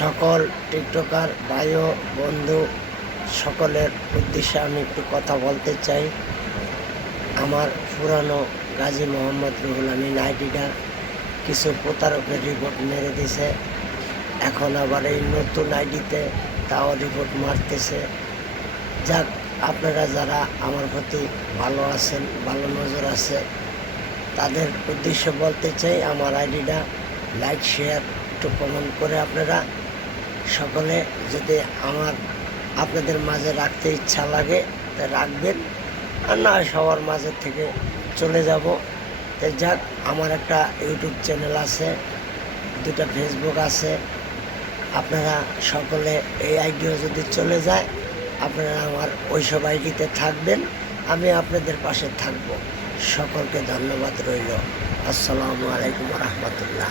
সকল টিকটকার ভাই ও বন্ধু সকলের উদ্দেশ্যে আমি একটু কথা বলতে চাই। আমার পুরানো গাজী মোহাম্মদ রুহুল আমিন আইডিটা কিছু প্রতারকের রিপোর্ট মেরে দিছে। এখন আবার এই নতুন আইডিতে তাও রিপোর্ট মারতেছে। যাক, আপনারা যারা আমার প্রতি ভালো আছেন, ভালো নজর আছে, তাদের উদ্দেশ্যে বলতে চাই, আমার আইডিটা লাইক শেয়ার একটু কমেন্ট করে আপনারা সকলে যদি আপনাদের মাঝে রাখতে ইচ্ছা লাগে তা রাখবেন, আর না সবার মাঝে থেকে চলে যাব। তাই যাক, আমার একটা ইউটিউব চ্যানেল আছে, দুটা ফেসবুক আছে। আপনারা সকলে এই আইডিও যদি চলে যায়, আপনারা আমার ওইসব আইডিতে থাকবেন, আমি আপনাদের পাশে থাকব। সকলকে ধন্যবাদ রইল। আসসালামু আলাইকুম রহমতুল্লাহ।